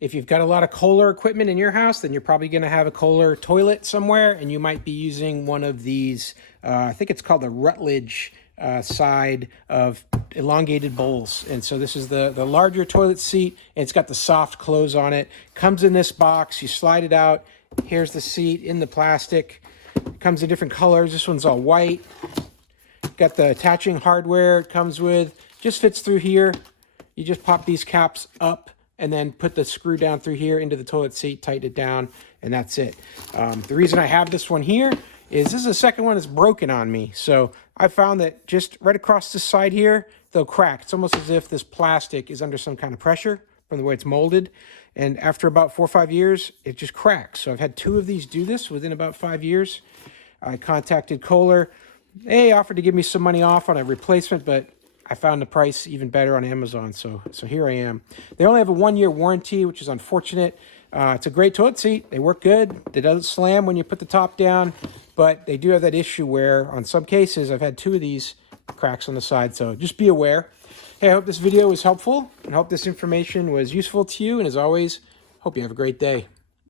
If you've got a lot of Kohler equipment in your house, then you're probably going to have a Kohler toilet somewhere, and you might be using one of these, I think it's called the Rutledge side of elongated bowls. And so this is the larger toilet seat, and it's got the soft close on it. Comes in this box, you slide it out. Here's the seat in the plastic. It comes in different colors. This one's all white. Got the attaching hardware it comes with. Just fits through here. You just pop these caps up and then put the screw down through here into the toilet seat, tighten it down, and that's it. The reason I have this one here is this is the second one that's broken on me. So I found that just right across this side here, they'll crack. It's almost as if this plastic is under some kind of pressure from the way it's molded. And after about 4 or 5 years, it just cracks. So I've had 2 of these do this within about 5 years. I contacted Kohler. They offered to give me some money off on a replacement, but I found the price even better on Amazon, so here I am. They only have a 1-year warranty, which is unfortunate. It's a great toilet seat. They work good. They don't slam when you put the top down, but they do have that issue where on some cases, I've had 2 of these cracks on the side, so just be aware. Hey, I hope this video was helpful and hope this information was useful to you, and as always, hope you have a great day.